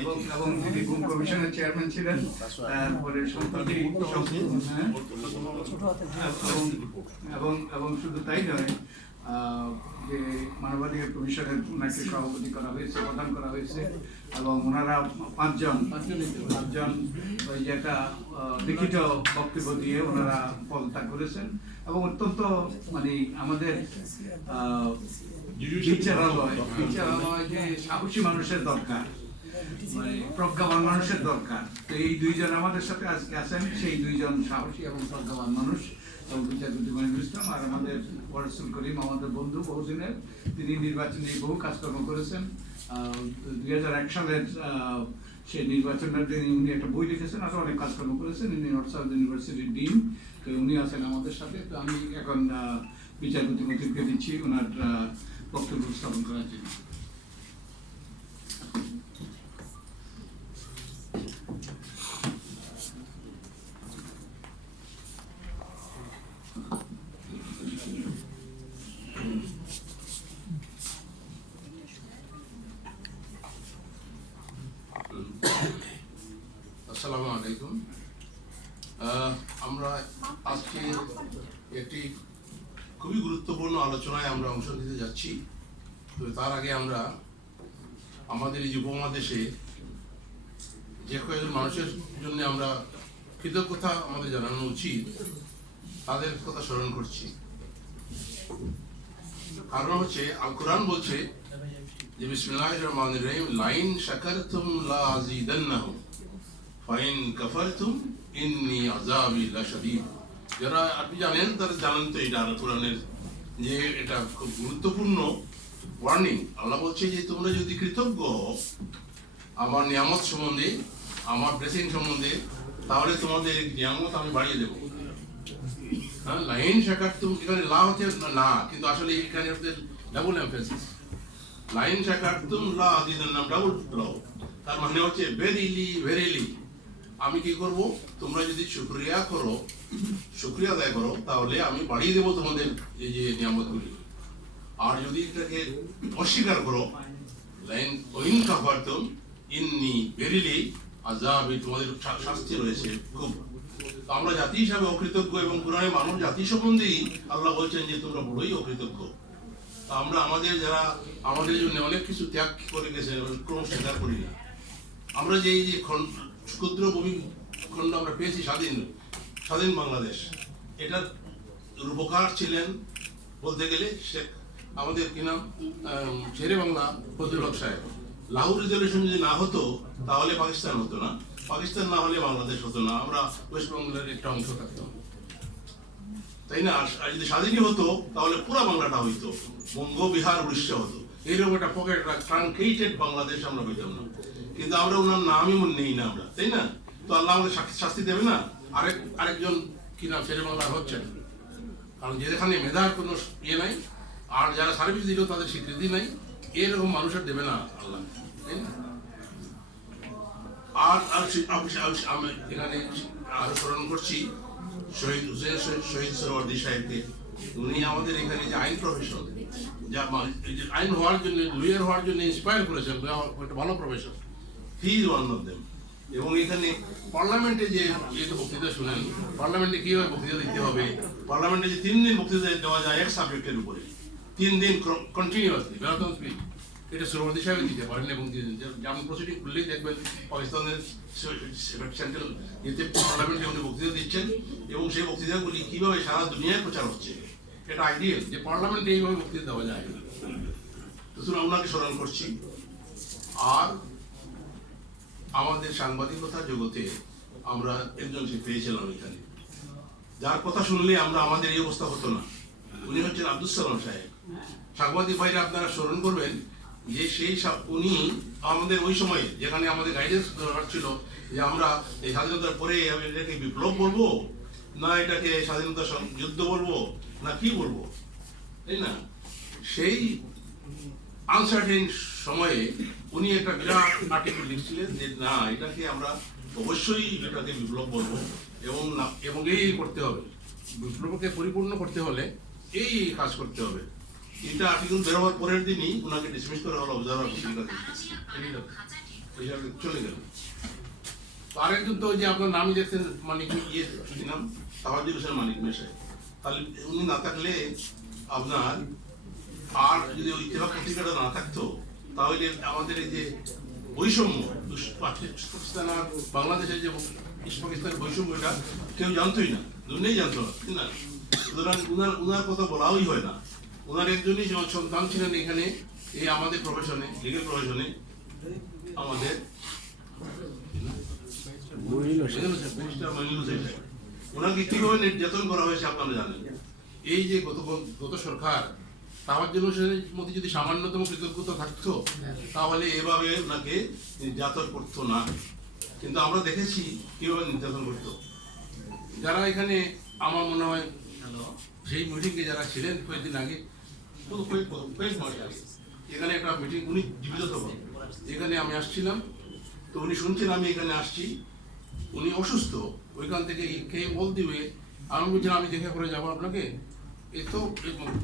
এবং তিনি গুম কমিশনের চেয়ারম্যান ছিলেন, তারপরে সম্প্রতি এবং শুধু তাই নয়, যে মানবাধিকার কমিশনের ওনাকে সভাপতি করা হয়েছে, প্রদান করা হয়েছে, এবং ওনারা পাঁচজন ওই যে একটা লিখিত বক্তব্য দিয়ে ওনারা পদত্যাগ করেছেন। এবং অত্যন্ত মানে আমাদের বিচারালয় যে সাহসী মানুষের দরকার, মানে প্রজ্ঞাবান মানুষের দরকার। তো এই দুইজন আমাদের সাথে আজকে আছেন, সেই দুইজন সাহসী এবং প্রজ্ঞাবান মানুষ, বিচারপতি মনিরুল ইসলাম আর আমাদের ওয়ারসুল করিম, আমাদের বন্ধু বহুদিনের। তিনি নির্বাচনে বহু কাজকর্ম করেছেন। 2001 সালের সেই নির্বাচনের দিন উনি একটা বই লিখেছেন, আরও অনেক কাজকর্ম করেছেন। ইনি নর্থ সাউথ ইউনিভার্সিটির ডিন, তো উনি আছেন আমাদের সাথে। তো আমি এখন বিচারপতি মতিউরকে দিচ্ছি ওনার বক্তব্য উপস্থাপন করার জন্য। আসসালামু আলাইকুম। আমরা আজকে একটি খুবই গুরুত্বপূর্ণ আলোচনায় আমরা অংশ নিতে যাচ্ছি। তো তার আগে আমরা আমাদের এই উপমহাদেশে যে কয়েকজন মানুষের জন্য আমরা কৃতজ্ঞতা আমাদের জানানো উচিত, তাদের কথা স্মরণ করছি। কারণ হচ্ছে আল কোরআন বলছে যে বিসমিল্লাহির রহমানির রহিম, লাইন শাকারতুম লা আযীদান্নাকুম ফাইন কাফারতুম ইন্নী আযাবি লাশাদীদ। যারা আপনি জানেন তারা জানেন তো এটা কোরআনের যে এটা খুব গুরুত্বপূর্ণ ওয়ার্নিং। আল্লাহ বলছে যে তোমরা যদি কৃতজ্ঞ হও আমার নিয়ামত সম্বন্ধে, আমার ব্লেসিং সম্বন্ধে, তাহলে তোমাদের নিয়ামত আমি বাড়িয়ে দেবো। হ্যাঁ, লাইন শাকারতুম, এখানে লা হচ্ছে না, কিন্তু আসলে এখানে ডাবল এমফেসিস। লাইন শাকারতুম লা আযীদান্নাকুম, ডাবল ল, তার মানে হচ্ছে ভেরিলি ভেরিলি আমি কি করব, তোমরা যদি শুকরিয়া আদায় করো তাহলে আমি বাড়িয়ে দেবো তোমাদের এই যে নিয়ামতগুলি। আর যদি এটাকে অস্বীকার করো, লাইন ওয়াইন কাফারতুম ইন্নী ভেরিলি আযাবি, তোমাদের শাস্তি রয়েছে খুব। তো আমরা জাতি হিসাবে অকৃতজ্ঞ, এবং কোরআনে মানব জাতি সম্বন্ধেই আল্লাহ বলছেন যে তোমরা বড়ই অকৃতজ্ঞ। আমরা আমাদের যারা আমাদের জন্য অনেক কিছু ত্যাগ করে গেছে কোনো স্বীকার করি না। আমরা যে এই যে ক্ষুদ্র ভূমিখণ্ড আমরা পেয়েছি স্বাধীন বাংলাদেশ, এটার রূপকার ছিলেন বলতে গেলে শেখ আমাদের কি নাম শেরে বাংলা ফজলুল হক সাহেব। লাহোর রিজলিউশন যদি না হতো তাহলে পাকিস্তান হতো না, পাকিস্তান না হলে বাংলাদেশ হতো না, আমরা ওয়েস্ট বেঙ্গলের একটা অংশ থাকতাম, তাই না? আর যদি স্বাধীনই হতো তাহলে পুরো বাংলাটা হইতো, বঙ্গ, বিহার, উড়িষ্যা হতো। এইরকম একটা পকেট ট্রাঙ্কেটেড বাংলাদেশ আমরা হইতাম না। কিন্তু আমরা ওনার নামই মনে নেই না আমরা, তাই না? তো আল্লাহ আমাদের শাস্তি দেবে না? আরেকজন কি নাম শেরে বাংলার হচ্ছেন, কারণ যেখানে মেধার কোনো ইয়ে নাই, আর যারা সার্ভিস দিল তাদের স্বীকৃতি নাই, এরকম মানুষের দেবে না আল্লাহ, তাই না? আর আমি এখানে আরো স্মরণ করছি শহীদ সোহরাওয়ার্দী সাহেবকে। উনি আমাদের এখানে যে আইন প্রফেশন, যা আইন হওয়ার জন্য, লয়ার হওয়ার জন্য ইন্সপায়ার করেছেন, একটা ভালো profession, he is one of them. এবং এখানে পার্লামেন্টে যে বক্তৃতা শুনেন, পার্লামেন্টে কিভাবে বক্তৃতা দিতে হবে, পার্লামেন্টে যে 3 দিন বক্তৃতা দেওয়া যায় এক সাবজেক্টের উপরে, 3 দিন কন্টিনিউয়াসলি ম্যারাথন স্পিচ, এটা সোহরাওয়ার্দী সাহেব দিতে পারেন। এবং যেমন প্রসিডিং খুললেই দেখবেন পাকিস্তানের সেন্ট্রাল ইয়েতে পার্লামেন্টে উনি বক্তৃতা দিচ্ছেন, এবং সেই বক্তৃতাগুলি কিভাবে সারা দুনিয়ায় প্রচার হচ্ছে। এটা আইডিয়াল যে পার্লামেন্টে এইভাবে বক্তৃতা দেওয়া যায়। সুতরাং ওনাকে স্মরণ করছি। আর আমাদের সাংবাদিকতা জগতে আমরা একজনকে পেয়েছিলাম এখানে, যার কথা শুনলে আমাদের এই অবস্থা হতো না। উনি হচ্ছেন আব্দুস সালাম সাহেব। সাংবাদিক ভাইরা আপনারা স্মরণ করবেন যে উনি আমাদের ওই সময়ে যেখানে আমাদের গাইডেন্স দরকার ছিল যে আমরা এই স্বাধীনতার পরে এটাকে বিপ্লব বলবো না এটাকে স্বাধীনতা যুদ্ধ বলবো না কি বলবো, তাই না? সেই আনসার্টেন সময়ে উনি একটা বিরাট আর্টিকেল লিখছিলেন যে না, এটাকে আমরা অবশ্যই এটাকে বিপ্লব বলবো, এবং এই করতে হবে, বিপ্লবকে পরিপূর্ণ করতে হলে এই কাজ করতে হবে। তিনটা আর্টিকেল বেরোবার পরের দিনই ওনাকে ডিসমিস করা হলো অবজারভার চলে গেল। তো আরেকজন তো ওই যে আপনার নামই দেখছেন মানিক ইয়ে কি নাম তাওয়াজুল হোসেন মানিক মেশাই, তাহলে উনি না থাকলে আপনার আর যদি ওই ইত্তেফাক পত্রিকাটা না থাকতো তাহলে আমাদের এই যে বৈষম্য পাকিস্তান আর বাংলাদেশের যে ইস্ট পাকিস্তানের বৈষম্যটা কেউ জানতোই না, দুনিয়াই জানতো না। সুতরাং উনার কথা বলাই হয় না। ওনার একজনই সন্তান ছিলেন এখানে এই আমাদের প্রফেশনে, লিগেল প্রফেশনে আমাদের ওনাকে কিভাবে নির্যাতন করা হয়েছে আপনারা জানেন। এই যে গত সরকার তাওয়াজ্জুল হোসেনের মধ্যে যদি সামান্যতম কৃতজ্ঞতা থাকতো তাহলে এভাবে ওনাকে নির্যাতন করতো না। কিন্তু আমরা দেখেছি কিভাবে নির্যাতন করতো। যারা এখানে আমার মনে হয় সেই মিটিংয়ে যারা ছিলেন কয়েকদিন আগে, কয়েক মাস আগে এখানে একটা মিটিং, উনি জীবিত তখন এখানে আমি আসছিলাম, তো উনি শুনছেন আমি এখানে আসছি, উনি অসুস্থ, ওইখান থেকে খেয়ে বল দিবে, আমি বলছিলাম আমি দেখা করে যাবো আপনাকে। এ তো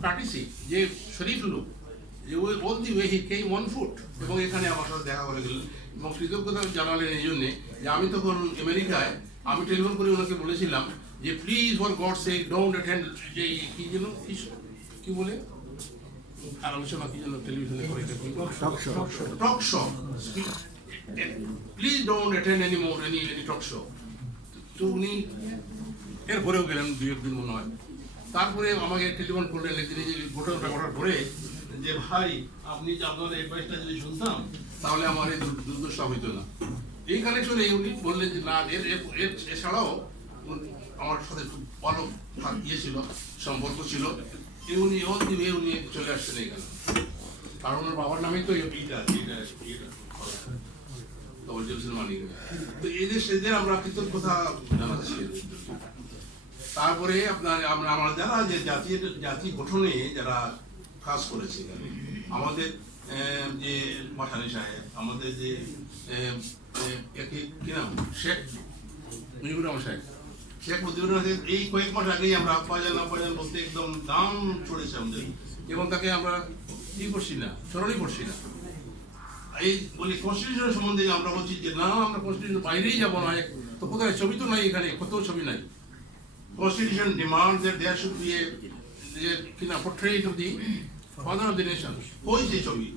কাটিছি যে শরীফ লোক যে ওই বল দিবে হি খেয়ে 1 ফুট, এবং এখানে আমার সাথে দেখা করে গেলেন এবং কৃতজ্ঞতা জানালেন এই জন্যে যে আমি তখন আমেরিকায়, আমি টেলিফোন করে ওনাকে বলেছিলাম যে please for god say don't attend, যে কি যেন কি বলে আর আলোচনা কি যেন টেলিভিশনে করে talk show, please don't attend any more any talk show. তো উনি এরপরেও গেলেন 2-1 দিন মনে হয়। তারপরে আমাকে টেলিফোন করলেন একদিন যে ঘটনাটা ঘটার পরে যে ভাই আপনি যে আপনার অ্যাডভাইসটা যদি শুনতাম তাহলে আমার এই দুর্দশা হইতো না। এই কানেকশনে উনি বললেন যে না এছাড়াও আমার সাথে খুব ভালো ইয়ে ছিল, সম্পর্ক ছিল। উনি উনি চলে আসছেন এখানে, কারণ ওনার বাবার নামেই তো মানি। তো এদের সেদের আমরা কৃতজ্ঞতা জানাচ্ছি। তারপরে আপনার আমরা যারা যে জাতি গঠনে যারা কাজ করেছে আমাদের যে মাঠানি সাহেব, আমাদের যে কি নাম শেখ মুজিবুর রহমান সাহেব, শেখ মুজিবুর রহমান, এই কয়েক মাস আগেই আমরা আব্বাজান বলতে একদম দাম চড়েছে আমাদের, এবং তাকে আমরা কি করছি না, স্মরণই করছি না। এই বলি কনস্টিটিউশন সম্বন্ধে আমরা বলছি যে না আমরা কনস্টিটিউশন বাইরেই যাবো না, তো কোথায় ছবি তো নাই, এখানে কত ছবি নাই। Constitution demands that there should be a portrait of the father of the nation. ওই যে ছবি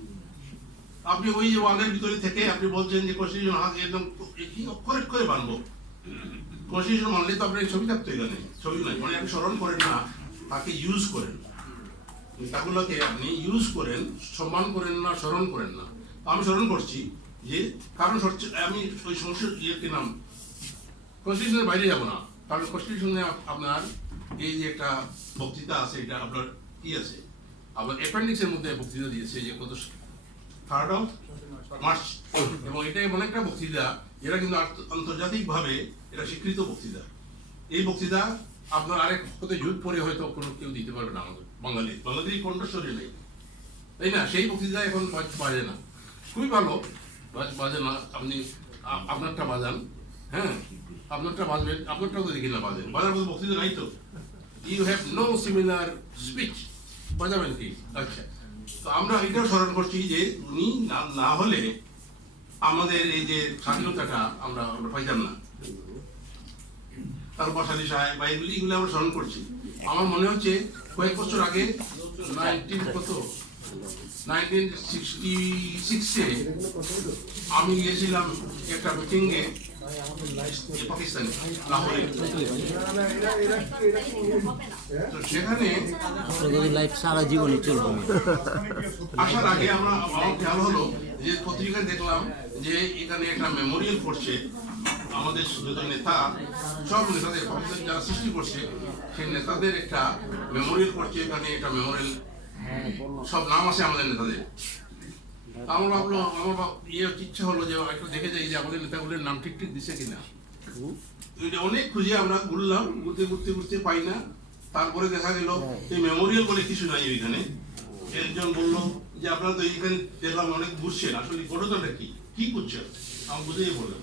আপনি ওই যে ওয়ালের ভিতরে থেকে আপনি বলছেন যে কনস্টিটিউশন একদম কি অক্ষরে করে বানবো, কনস্টিটিউশন মানলে তো আপনার ছবি থাকতো, এখানে ছবি নাই, মানে আপনি স্মরণ করেন না, তাকে ইউজ করেন, তাগুলোকে আপনি ইউজ করেন, সম্মান করেন না, স্মরণ করেন না। আমি স্মরণ করছি যে কারণ আমি ওই সংসদ কি নাম কনস্টিটিউশনের বাইরে যাবো না, কারণ কনস্টিটিউশনে আপনার এই যে একটা বক্তৃতা আছে, এটা আপনার কি আছে আপনার অ্যাপেন্ডিক্সের মধ্যে বক্তৃতা দিয়েছে যে কত 3 মার্চ, এবং এটা এমন একটা বক্তৃতা যেটা কিন্তু আন্তর্জাতিকভাবে এটা স্বীকৃত বক্তৃতা। এই বক্তৃতা আপনার আরেক কত যুগ পরে হয়তো কোনো কেউ দিতে পারবে না, আমাদের বাঙালির কণ্ঠস্বরে নেই, তাই না? সেই বক্তৃতা এখন বাজে না, খুবই ভালো বাজে না, আপনি আপনারটা বাজান, হ্যাঁ আপনারটা বাজবেন, আপনারটাও তো দেখি না বাজেন, বাজার মতো বক্তৃতা নাই তো, you have no similar speech, বাজাবেন কি? আচ্ছা, তো আমরা এটাও স্মরণ করছি যে উনি না হলে আমাদের এই যে স্বাধীনতাটা আমরা পাইতাম না। তারপর সাথী সাহেব বা এগুলো আমরা স্মরণ করছি। আমার মনে হচ্ছে কয়েক বছর আগে 1966-এ আমি গিয়েছিলাম একটা মিটিংয়ে পাকিস্তানে, লাহোরে। তো সেখানে সারা জীবনই চলবে। আসার আগে আমার খেয়াল হলো যে পত্রিকায় দেখলাম যে এখানে একটা মেমোরিয়াল করছে, আমাদের যত নেতা, সব নেতাদের যারা সৃষ্টি করছে সেই নেতাদের একটা মেমোরিয়াল করছে, এখানে একটা মেমোরিয়াল সব নাম আছে আমাদের নেতাদের। আমার ভাবলো, আমার ইচ্ছা হলো যে একটু দেখে যাই যে আমাদের নেতাগুলোর নাম ঠিক ঠিক দিছে কিনা। অনেক খুঁজে আমরা ঘুরলাম, ঘুরতে পাই না। তারপরে দেখা গেল এই মেমোরিয়াল বলে কিছু নাই ওইখানে। একজন বললো যে আপনারা তো এইখানে দেখলাম অনেক ঘুরছেন, আসলে ঘটনাটা কি করছেন আমি বুঝেই বললাম।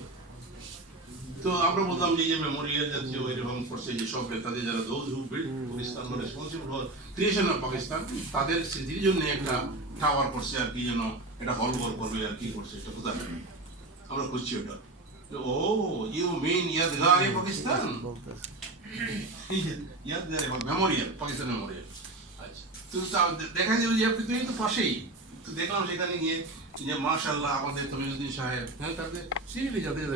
তো আমরা বললাম যে এই যে মেমোরিয়াল জাতীয় এরকম করছে যে সব নেতাদের যারা দোজ হু বিল্ড পাকিস্তান বা responsible for creation of Pakistan তাদের স্মৃতির জন্য একটা টাওয়ার করছে আর কি যেন এটা হল ঘর করবে আর কি করছে এটা কোথায় আমরা খুঁজছি ওটা ও ইউ মিন ইয়াদগারে পাকিস্তান ইয়াদগারে মেমোরিয়াল পাকিস্তান মেমোরিয়াল আচ্ছা তো দেখা যাবে যে আপনি তো এই তো পাশেই তো দেখলাম সেখানে গিয়ে যে মাশাআল্লাহ আমাদের তমিজুদ্দিন সাহেব হ্যাঁ তাদের সিরিয়ালি যাদের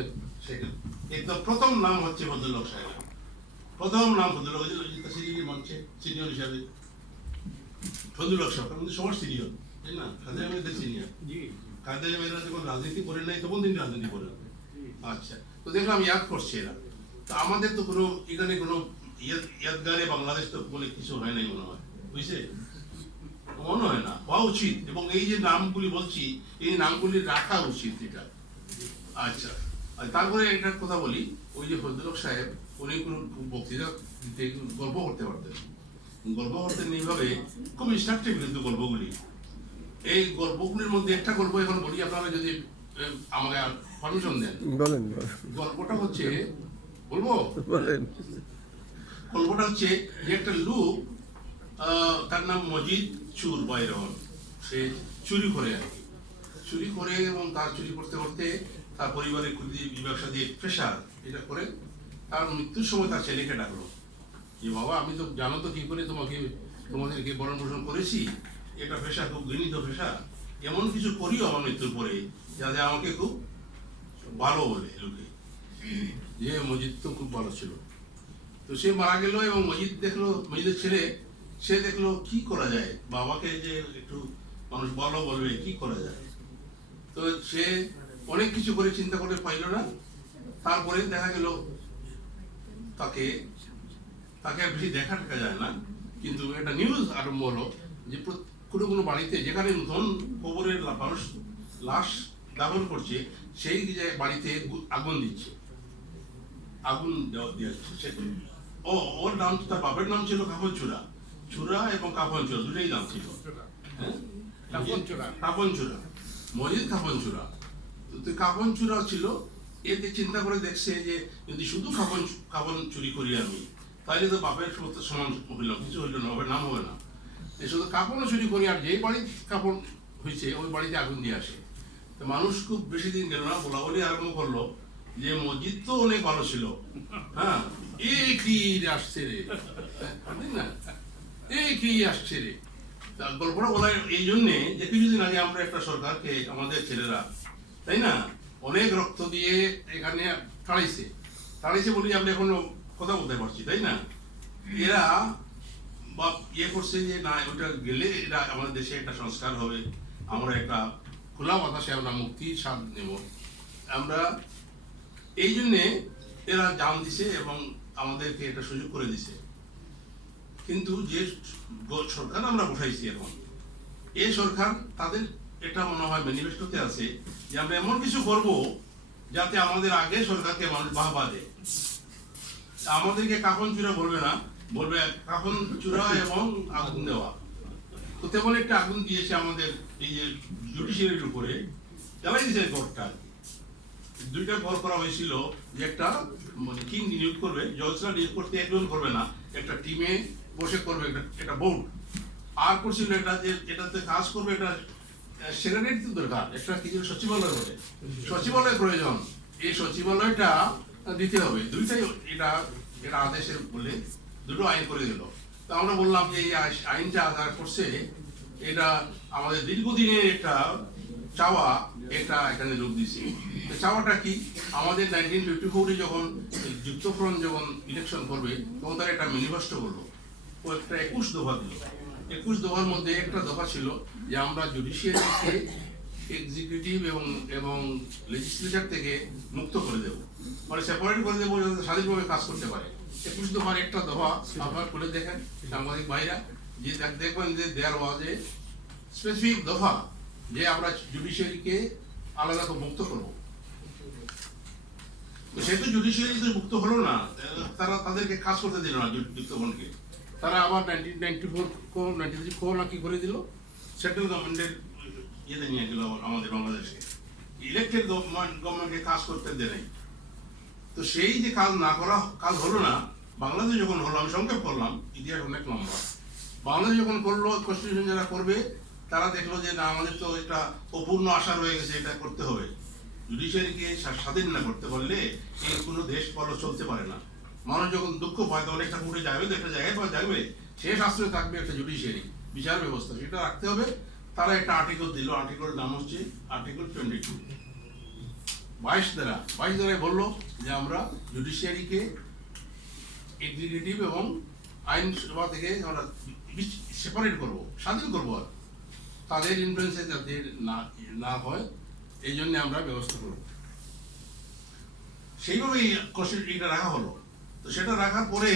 সেখানে একদম প্রথম নাম হচ্ছে ফজলুল হক সাহেব প্রথম নাম ফজলুল হক সিরিয়ালি মানছে সিনিয়র হিসাবে ফজলুল হক সাহেব আমাদের সবার সিনিয়র তাই না কাদের আমাদের সিনিয়র কাদের মেয়েরা যখন রাজনীতি করেন নাই তখন তিনি রাজনীতি করেন আচ্ছা তো দেখলাম ইয়াদ করছে এরা তো আমাদের তো কোনো এখানে কোনো ইয়াদগারে বাংলাদেশ তো বলে কিছু হয় নাই মনে হয় বুঝছে মনে হয় না হওয়া উচিত এবং এই যে নামগুলি বলছি এই নামগুলি রাখা উচিত এটা আচ্ছা আর তারপরে একটা কথা বলি ওই যে ফজলুল হক সাহেব উনি কোনো বক্তৃতা দিতে গল্প করতে পারতেন গল্প করতেন এইভাবে খুব ইনস্ট্রাকটিভ কিন্তু গল্পগুলি এই গল্পগুলির মধ্যে একটা গল্প এখন বলি আপনারা যদি আমাকে পারমিশন দেন বলেন গল্পটা হচ্ছে বলবো বলেন গল্পটা হচ্ছে যে একটা লোক তার নাম মজিদ চুর বা এরকম সে চুরি করে আর কি চুরি করে এবং তার চুরি করতে করতে তার পরিবারের ব্যবসা দিয়ে প্রেশার এটা করে তার মৃত্যুর সময় তার ছেলেকে ডাকলো যে বাবা আমি তো জানো তো কি করে তোমাদেরকে বরণ পোষণ করেছি এটা পেশা খুব ঘৃণিত পেশা এমন কিছু করিও আমার মৃত্যুর পরে যাতে আমাকে খুব ভালো বলে লোকে যে মজিদ তো খুব ভালো ছিল তো সে মারা গেল এবং মজিদ দেখলো মজিদের ছেলে সে দেখলো কি করা যায় বাবাকে যে একটু মানুষ ভালো বলবে কি করা যায় তো সে অনেক কিছু করে চিন্তা করে পাইল না তারপরে দেখা গেল তাকে তাকে আর বেশি দেখা যায় না কিন্তু একটা নিউজ আরম্ভ হলো যে কোনো কোনো বাড়িতে যেখানে নতুন কবরের মানুষ লাশ দাফন করছে সেই বাড়িতে আগুন দিচ্ছে আগুন দিচ্ছে ওর নাম তার বাপের নাম ছিল কাপন চূড়া চূড়া এবং কাপন চূড়া দুটোই নাম ছিল কাপন চূড়া মজিদ কাপন চূড়া তো কাপন চূড়া ছিল এতে চিন্তা করে দেখছে যে যদি শুধু কাপন চুরি করি আমি তাহলে তো বাপের সমান হইল কিছু হইল না বাপের নাম হবে না শুধু কাপড়ও চুরি করি আর যেই বাড়ির কাপড় হয়েছে ওই বাড়িতে আগুন দিয়ে আসে তো মানুষ খুব বেশি দিন গেল না বলা বলি আরম্ভ করলো যে মসজিদ তো অনেক ভালো ছিল হ্যাঁ এ কি আসছে রে না এ কি আসছে রে গল্পটা বলা এই জন্যে যে কিছুদিন আগে আমরা একটা সরকারকে আমাদের ছেলেরা তাই না অনেক রক্ত দিয়ে এখানে তাড়াইছে বলি আমরা এখনো কথা বলতে পারছি তাই না এরা বা ইয়ে করছে যে না ওটা গেলে এটা আমাদের দেশে একটা সংস্কার হবে আমরা একটা খোলা বাতাসে আমরা মুক্তির স্বাদ নেব আমরা এই জন্যে এরা জান দিছে এবং আমাদেরকে একটা সুযোগ করে দিছে কিন্তু যে সরকার আমরা বসাইছি এখন এই সরকার তাদের এটা মনে হয় ম্যানিফেস্টোতে আছে যে আমরা এমন কিছু করব যাতে আমাদের আগে সরকারকে মানুষ বাহবা দেয় আমাদেরকে কাফন চূড়া বলবে না বলবে কাফন চূড়া এবং আগুন দেওয়া তো তেমন একটা আগুন দিয়েছে আমাদের এই যে জুডিশিয়ারির উপরে জ্বালাই দিয়েছে কোর্টটা দুইটা কল করা হয়েছিল যে একটা মানে কিং নিয়োগ করবে জজরা নিয়োগ করতে একজন করবে না একটা টিমে বসে করবে একটা বোর্ড আর করছিল এটা যে এটাতে কাজ করবে এটা সেক্রেটারি দরকার একটা কিছু সচিবালয় বলে সচিবালয়ের প্রয়োজন এই সচিবালয়টা দিতে হবে দুইটাই এটা এটা আদেশের বলে দুটো আইন করে দিল তো আমরা বললাম যে এই আইনটা আধার করছে এটা আমাদের দীর্ঘদিনের একটা চাওয়া এটা এখানে যোগ দিয়েছি চাওয়াটা কি আমাদের 1954 যখন যুক্তফ্রন্ট যখন ইলেকশন করবে তখন তারা একটা ম্যানিফেস্টো করলো ও একটা 21 দফা দিল 21 দফার মধ্যে একটা দফা ছিল যে আমরা জুডিশিয়ারিকে এক্সিকিউটিভ এবং লেজিসলেচার থেকে মুক্ত করে দেবো মানে সেপারেট করে দেবো যাতে স্বাধীনভাবে কাজ করতে পারে 21 দফার একটা দফা আপনারা খুলে দেখেন সাংবাদিক ভাইরা যে দেখবেন যে দেয়ার ওয়াজ এ স্পেসিফিক দফা যে আমরা জুডিশিয়ারিকে আলাদা মুক্ত করবো সেহেতু জুডিশিয়ারি মুক্ত হলো না তারা তাদেরকে কাজ করতে দিল না যুক্তফ্রন্টকে তারা আবার 1993 নাকি করে দিল সেন্ট্রাল গভর্নমেন্টের ইয়েতে নিয়ে গেল আমাদের বাংলাদেশকে ইলেকটেড গভর্নমেন্টকে কাজ করতে দেয় নাই তো তো সেই যে কাজ হলো না, বাংলাদেশ যখন হলো, আমি সংক্ষেপ করলাম, ইতিহাস অনেক লম্বা। বাংলাদেশ যখন করলো, কনস্টিটিউশন যারা করবে তারা দেখলো যে না, আমাদের তো একটা অপূর্ণ আশা রয়ে গেছে, এটা করতে হবে। জুডিশিয়ারিকে স্বাধীন না করতে পারলে এই কোনো দেশ ভালো চলতে পারে না। মানুষ যখন দুঃখ পায় তখন একটা কোর্টে যাবে, তো একটা জায়গায় পাওয়া যাবে, শেষ আশ্রয় থাকবে একটা জুডিশিয়ারি, বিচার ব্যবস্থা, সেটা রাখতে হবে। তারা একটা আর্টিকেল দিল, আর্টিকেলের নাম হচ্ছে আর্টিকেল 22। 22 ধারায় বললো যে আমরা জুডিশিয়ারিকে এক্সিকিউটিভ এবং আইনসভা থেকে আমরা সেপারেট করবো, স্বাধীন করবো, আর তাদের ইনফ্লুয়েন্সে যাতে না হয় এই জন্য আমরা ব্যবস্থা করব। সেইভাবেই এটা রাখা হলো। তো সেটা রাখার পরে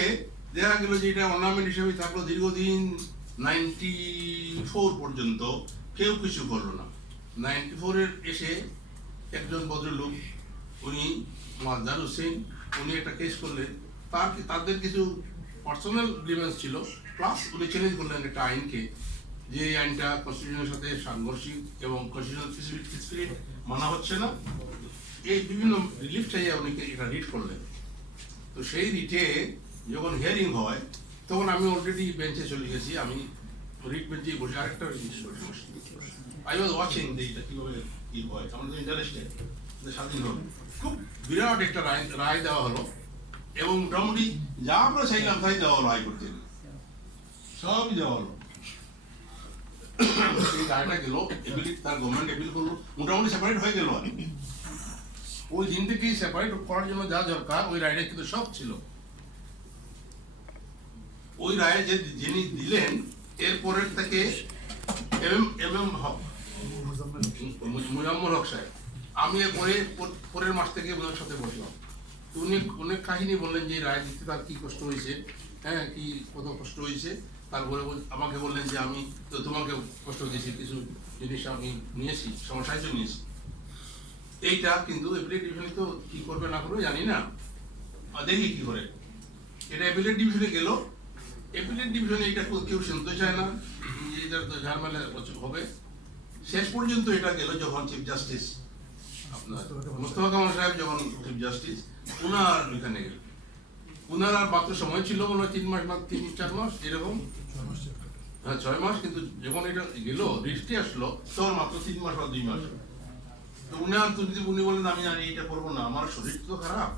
দেখা গেল যে এটা অর্নামেন্ট হিসেবে থাকলো দীর্ঘদিন, 94 পর্যন্ত কেউ কিছু করলো না। 94-এর এসে একজন ভদ্রলোক, উনি মালদার হোসেন, উনি একটা কেস করলেন। তাদের কিছু পার্সোনাল গ্রিভেন্স ছিল, প্লাস উনি চ্যালেঞ্জ করলেন একটা আইনকে, যে এই আইনটা কনস্টিটিউশনের সাথে সাংঘর্ষিক এবং কনস্টিটিউশনাল স্পিরিট মানা হচ্ছে না। এই বিভিন্ন রিলিফ চাইয়া উনি এটা রিট করলেন। তো সেই রিটে যখন হিয়ারিং হয় তখন আমি অলরেডি বেঞ্চে চলে গেছি, আমি রিট বেঞ্চে বসে আরেকটা জিনিস বসে আই ওয়াজ ওয়াচিং যে এটা কীভাবে কী হয়, আমাদের ইন্টারেস্টেড স্বাধীন হল। খুব বিরাট একটা রায় দেওয়া হলো, এবং মোটামুটি যা আমরা চাইলাম তাই দেওয়া হলো, হাইকোর্ট থেকে সবই দেওয়া হলো। এই রায়টা গেল, তার গভর্নমেন্ট এপিল করলো, মোটামুটি সেপারেট হয়ে গেল। আর ওই দিন থেকেই সেপারেট করার জন্য যা দরকার ওই রায়টা কিন্তু সব ছিল। ওই রায় যে যিনি দিলেন, এরপরের থেকে এম হক, মুজাম্মল হক সাহেব, আমি পরের মাস থেকে ওনার সাথে বসলাম। তো উনি অনেক কাহিনী বললেন যে রায় দিতে তার কি কষ্ট হয়েছে, হ্যাঁ, কি কত কষ্ট হয়েছে। তারপরে আমাকে বললেন যে আমি তো তোমাকে কষ্ট দিয়েছি, কিছু জিনিস আমি নিয়েছি, সাহায্য নিয়েছি। এইটা কিন্তু অ্যাপিলেট ডিভিশনে তো কি করবে না করবে জানি না, দেখি কি করে। এটা অ্যাপিলেট ডিভিশনে গেল, অ্যাপিলেট ডিভিশনে এটা কেউ শুনতে চায় না, এটা তো ঝামেলা হবে। শেষ পর্যন্ত এটা গেল যখন চিফ জাস্টিস আপনার মোস্তফা কামাল সাহেব যখন চিফ জাস্টিস, উনার ওইখানে গেল। উনার আর মাত্র সময় ছিল মনে হয় 3 মাস বা 3-4 মাস এরকম, হ্যাঁ 6 মাস। কিন্তু যখন এটা গেল রিস্টে আসলো তখন মাত্র 3 মাস বা 2 মাস। তো উনি বলেন আমি জানি এটা করবো না, আমার শরীর তো খারাপ,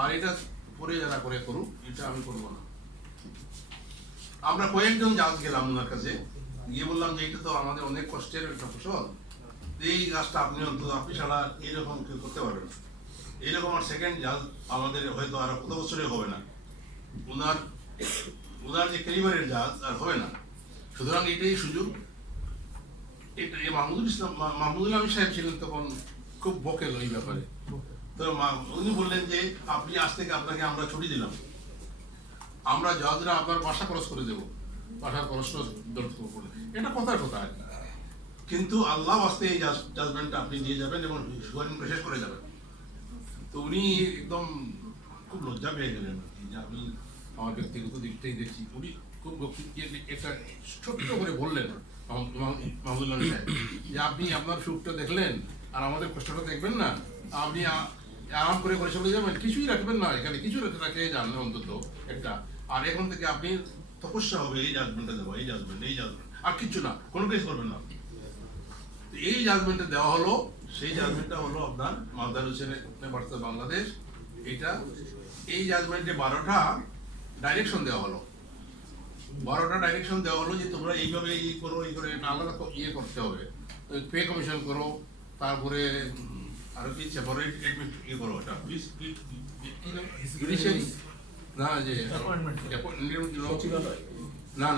আর এটা পরে যারা করে করুক, এটা আমি করবো না। আমরা কয়েকজন জাজ গেলাম ওনার কাছে, গিয়ে বললাম যে এটা তো আমাদের অনেক কষ্টের একটা ফসল, এই গাছটা আপনি অন্তত আপনি ছাড়া এইরকম কেউ করতে পারবেন না। এইরকম আর সেকেন্ড জাজ আমাদের হয়তো আর কত বছরে হবে না, ওনার যে ক্যালিবারের জাজ আর হবে না। সুতরাং এটাই সুযোগ। এটা মাহমুদুল আমিন সাহেব ছিলেন তখন, খুব বকেল ওই ব্যাপারে। তো উনি বললেন যে আপনি আজ থেকে আপনাকে আমরা ছুটি দিলাম, আমরা জাজরা আপনার বাসা খরচ করে দেবো, বাসার খরচ করে। এটা কথার কথা আর কি, কিন্তু আল্লাহ আসতে এই জাজমেন্টটা আপনি নিয়ে যাবেন এবং শেষ করে যাবেন। তো উনি একদম খুব লজ্জা পেয়ে গেলেন যে আমি আমার ব্যক্তিগত দিকটাই দেখছি। উনি খুব একটা ছোট্ট করে বললেন মাহমুদুল্লাহ সাহেব যে আপনি আপনার সুখটা দেখলেন আর আমাদের কষ্টটা দেখবেন না, আপনি আরাম করে করে চলে যাবেন, কিছুই রাখবেন না, এখানে কিছু রাখে যান অন্তত একটা। আর এখন থেকে আপনি তপস্যা হবে এই জাজমেন্টটা দেবো, এই জাজমেন্ট আর কিচ্ছু না, কোনো কেস করবেন না। এই জাজমেন্টটা দেওয়া হলো, সেই জাজমেন্টটা হলো আপনার মালদার হোসেনের বাংলাদেশ। এটা এই জাজমেন্টে 12টা ডাইরেকশন দেওয়া হলো, 12টা ডাইরেকশন দেওয়া হলো যে তোমরা এইভাবে এই করো, এই করে আলাদা ইয়ে করতে হবে, পে কমিশন করো, তারপরে আরো কি সেপারেট ইয়ে করো, এটা না যে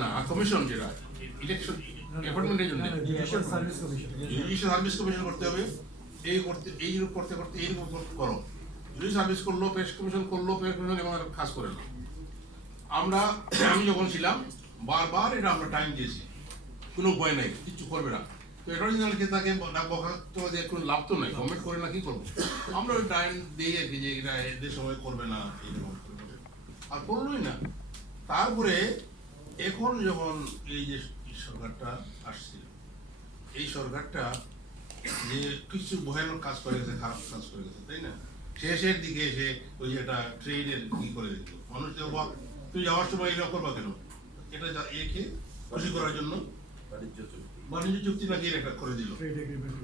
না কমিশন, যেটা ইলেকশন অ্যাপয়েন্টমেন্টের জন্য জুডিশিয়াল সার্ভিস কমিশন করতে হবে। এই করতে এইরকম করো, জুডিশিয়াল সার্ভিস করলো, পেশ কমিশন করলো, পেশ কমিশন এবং কাজ করে না। আমি যখন ছিলাম বারবার এটা আমরা টাইম দিয়েছি, কোনো ভয় নাই, কিছু করবে না। তো অ্যাটর্নি জেনারেলকে তাকে কোনো লাভ তো নাই, গভর্নমেন্ট করে না, কি করবো, আমরা ওই টাইম দিই আর কি, যে এটা এদের সময় করবে না, এইরকম আর করলোই না। তারপরে এখন যখন এই যে সরকারটা আসছিল, এই সরকারটা যে কিছু ভয়ানক কাজ করে গেছে, খারাপ কাজ করে গেছে, তাই না, শেষের দিকে এসে ওই যে একটা ট্রেনের কি করে দিল, মানুষ যে অবাক, তুই যাওয়ার সময় এটা করবা কেন, এটা একে খুশি করার জন্য বাণিজ্য চুক্তি নাকি এটা করে দিল।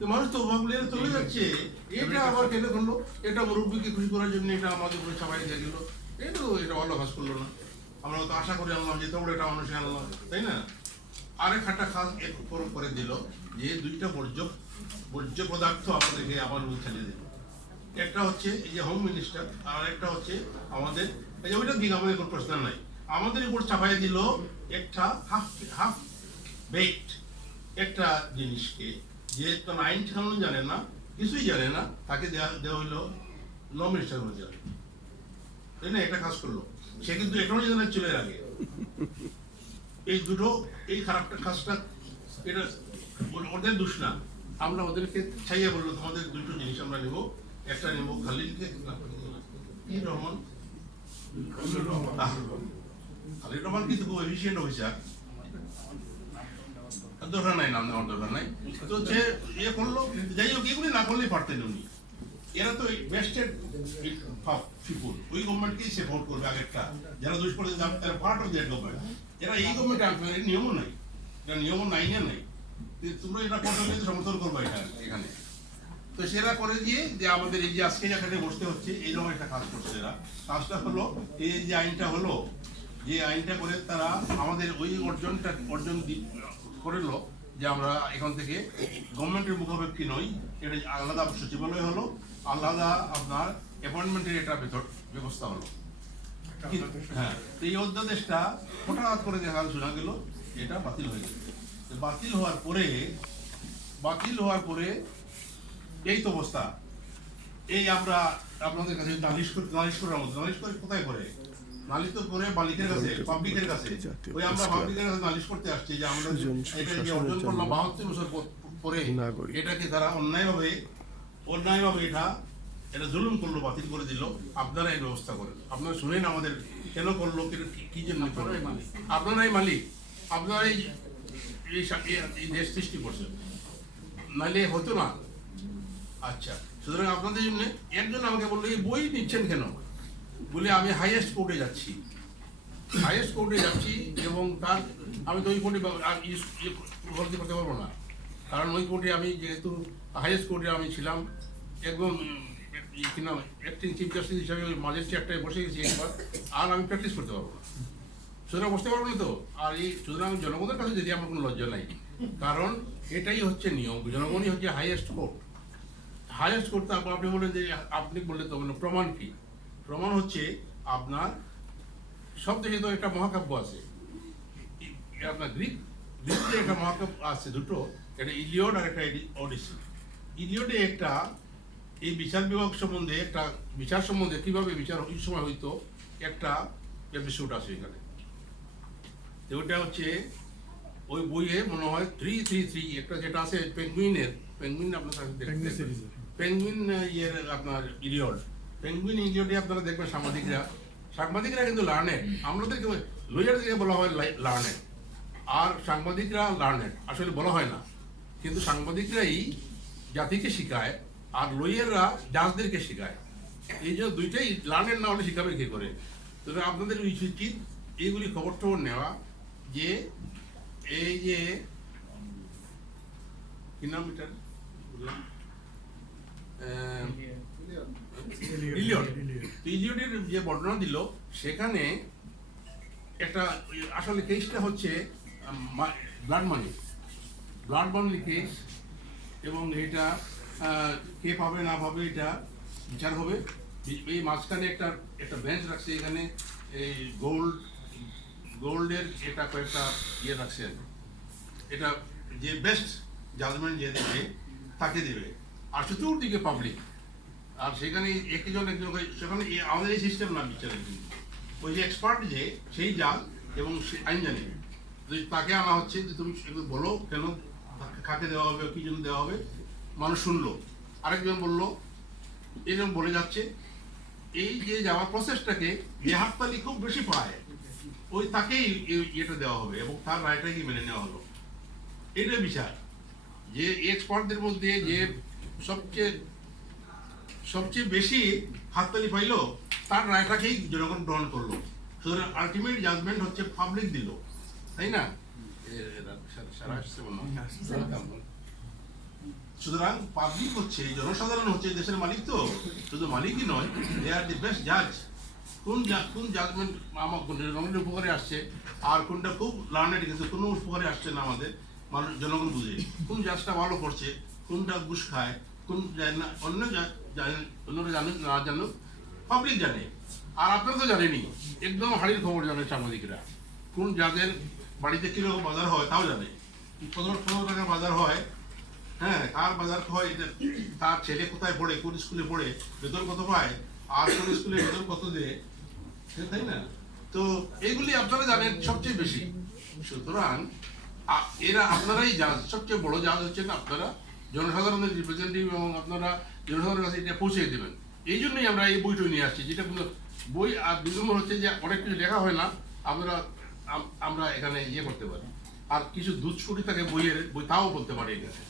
তো মানুষ তো অবাক হয়ে চলে যাচ্ছে, এটা আবার কেন করলো, এটা মুরব্বীকে খুশি করার জন্য এটা আমাদের উপরে চাপাই দিয়ে গেল, এটা ভালো কাজ করলো না। আমরা তো আশা করে আনলাম যে তোমরা এটা মানুষে আনলাম, তাই না? আরেক একটা কাজ করে দিল যে দুইটা বর্জ্য পদার্থ আমাদেরকে আবার ছাড়িয়ে দিল। একটা হচ্ছে এই যে হোম মিনিস্টার, আর একটা হচ্ছে আমাদের এই যে ওইটা দিকে আমাদের কোনো প্রশ্ন নাই, আমাদের উপর চাপাই দিল একটা হাফ বেকড একটা জিনিসকে, যে কোনো আইন কানুন জানে না, কিছুই জানে না, তাকে দেওয়া হইলো ল মিনিস্টার হয়ে যাবে, তাই না? একটা কাজ করলো সে, কিন্তু এখনো জানে চলে আগে। এই দুটো, এই খারাপটা কাজটা এটা ওদের দোষ না, আমরা ওদেরকে চাইয়ে বললো তোমাদের দুটো জিনিস আমরা নেবো, একটা নেবো খালিলকে, কি রহমান, খালিল রহমান কিন্তু খুব এফিসিয়েন্ট অফিসার, দরকার নাই, নাম নেওয়ার দরকার নাই। তো হচ্ছে ইয়ে করলো, যাই হোক এগুলি না করলেই পারতেন উনি। এরা তো বেস্টেড পিপুল, ওই গভর্নমেন্টকেই সে ভোট করবে আগেরটা, যারা দুষ্কর্মী তারা পার্ট অফ দ্যাট গভর্নমেন্ট। এরা এই গভর্নমেন্টে আসবে, এর নিয়মও নাই, এটা নিয়মও নাই না নাই, তোমরা এটা করতে সমর্থন করবো এটা এখানে। তো সেরা করে দিয়ে যে আমাদের এই যে আজকে এখানে বসতে হচ্ছে, এইরকম একটা কাজ করছে এরা। কাজটা হলো এই যে আইনটা হলো, যে আইনটা করে তারা আমাদের ওই অর্জন করলো যে আমরা এখান থেকে গভর্নমেন্টের মুখাপেক্ষি নই, এটা আলাদা সচিবালয় হলো, আলাদা আপনার অ্যাপয়েন্টমেন্টের এটা ব্যবস্থা হলো। হ্যাঁ, এই অধ্যাদেশটা হঠাৎ করে শোনা গেল এটা বাতিল হয়ে গেল। বাতিল হওয়ার পরে এই তো অবস্থা। এই আমরা আপনাদের কাছে নালিশ করার মতো, নালিশ করে কোথায় করে? নালিশ তো করে মালিকের কাছে, পাবলিকের কাছে। ওই আমরা পাবলিকের কাছে নালিশ করতে আসছি যে আমরা এটা যে অর্জন করলাম 72 বছর পরে, এটাকে তারা অন্যায়ভাবে এটা জুলুম করলো, বাতিল করে দিল। আপনারা এই ব্যবস্থা করেন, আপনারা শুনেন আমাদের কেন করলো, কি জন্য আপনারাই মালিক, আপনারাই এই দেশ সৃষ্টি করছেন, নাইলে হতো না। আচ্ছা, সুতরাং আপনাদের জন্য একজন আমাকে বললো এই বই নিচ্ছেন কেন, বলে আমি হাইয়েস্ট কোর্টে যাচ্ছি এবং তার আমি তো ওই কোর্টে ভর্তি করতে পারবো না, কারণ ওই কোর্টে আমি যেহেতু হাইয়েস্ট কোর্টে আমি ছিলাম, একদম কি নাম অ্যাক্টিং চিফ জাস্টিস হিসাবে ওই মাঝের চেয়ারটায় বসে গেছি একবার, আর আমি প্র্যাকটিস করতে পারবো না, সুতরাং বসতে পারবো না। তো আর এই সুতরাং জনগণের কাছে যদি আমার কোনো লজ্জা নাই, কারণ এটাই হচ্ছে নিয়ম, জনগণই হচ্ছে হাইয়েস্ট কোর্ট। আপনি বলেন যে আপনি বললে তো প্রমাণ কি? প্রমাণ হচ্ছে আপনার সব দেশে তো একটা মহাকাব্য আছে, আপনার গ্রিকে একটা মহাকাব্য আছে দুটো, একটা ইলিয়ড আর একটা ওডিসি। ইলিয়ডে একটা এই বিচার বিভাগ সম্বন্ধে, একটা বিচার সম্বন্ধে কিভাবে বিচার ওই সময় হইতো একটা এপিসোড আছে এখানে। ওইটা হচ্ছে ওই বইয়ে মনে হয় 333 একটা যেটা আছে পেঙ্গুইন আপনার পেঙ্গুইন আপনার ইলিয়ডে আপনারা দেখবেন সাংবাদিকরা কিন্তু লার্নেড, আমাদেরকে লয়ারদেরকে বলা হয় লার্নেড, আর সাংবাদিকরা লার্নেড আসলে বলা হয় না, কিন্তু সাংবাদিকরাই জাতিকে শিখায় আর লয়াররা জাজদেরকে শিখায়। এই যে দুইটাই লার্নেড না হলে শিখাবে কি করে? তো আপনাদের উচিত এইগুলি খবর নেওয়া, যে এই যে কি নাম এটার ইলিয়ডের যে বর্ণনা দিল, সেখানে একটা আসলে কেসটা হচ্ছে ব্লাড মানি কেস, এবং এটা কে পাবে না পাবে এটা বিচার হবে। এই মাঝখানে একটা বেঞ্চ রাখছে, এখানে এই গোল্ডের এটা কয়েকটা রাখছে, এটা যে বেস্ট জাজমেন্ট যে দেবে তাকে দেবে, আর চতুর্দিকে পাবলিক, আর সেখানে একজন সেখানে আমাদের এই সিস্টেম না বিচারের, কিন্তু ওই যে এক্সপার্ট যে সেই জাজ এবং আইনজীবী তাকে আনা হচ্ছে যে তুমি বলো কেন কাকে দেওয়া হবে, কি জন্য দেওয়া হবে। মানুষ শুনলো, আরেকজন বললো, এইজন বলে যাচ্ছে এই যে যাওয়ার প্রসেসটাকে যে হাততালি খুব বেশি পায় ওই তাকেই এটা দেওয়া হবে, এবং তার রায়টাকে মেনে নেওয়া হলো। এটা বিচার যে এক্সপার্টদের মধ্যে যে সবচেয়ে সবচেয়ে বেশি হাততালি পাইলো তার রায়টাকেই জনগণ গ্রহণ করলো। সুতরাং আলটিমেট জাজমেন্ট হচ্ছে পাবলিক দিল, তাই না? সারা আসছে মনে হয়। সুতরাং পাবলিক হচ্ছে, জনসাধারণ হচ্ছে দেশের মালিক। তো শুধু মালিকই নয়, দে আর দি বেস্ট জাজ। কোন জাজমেন্ট আমার জনগণের উপকারে আসছে আর কোনটা খুব লার্নেড কিন্তু কোনো উপকারে আসছে না আমাদের মানুষ, জনগণ বুঝে কোন জাজটা ভালো করছে, কোনটা ঘুষ খায়, কোন জানে না, অন্যরা জানুক না জানুক, পাবলিক জানে। আর আপনারা তো জানেনই, একদম হাড়ির খবর জানে সাংবাদিকরা। কোন জাজের বাড়িতে কিরকম বাজার হয় তাও জানে, কত টাকা বাজার হয়, হ্যাঁ, কার বাজার হয়, তার ছেলে কোথায় পড়ে, কোন স্কুলে পড়ে, বেতন কত পায়, আর কোন স্কুলে বেতন কত দেয়, তাই না? তো এগুলি আপনারা জানেন সবচেয়ে বেশি। সুতরাং এরা আপনারাই জাজ, সবচেয়ে বড় জাজ হচ্ছেন আপনারা, জনসাধারণের রিপ্রেজেন্টেটিভ, এবং আপনারা জনসাধারণের কাছে এটা পৌঁছে দেবেন। এই জন্যই আমরা এই বইটা নিয়ে আসছি, যেটা বই। আর ২ নম্বর হচ্ছে যে অনেক কিছু লেখা হয় না, আমরা এখানে ইয়ে করতে পারি, আর কিছু দুষ্কৃতি থাকে বই তাও বলতে পারি এখানে।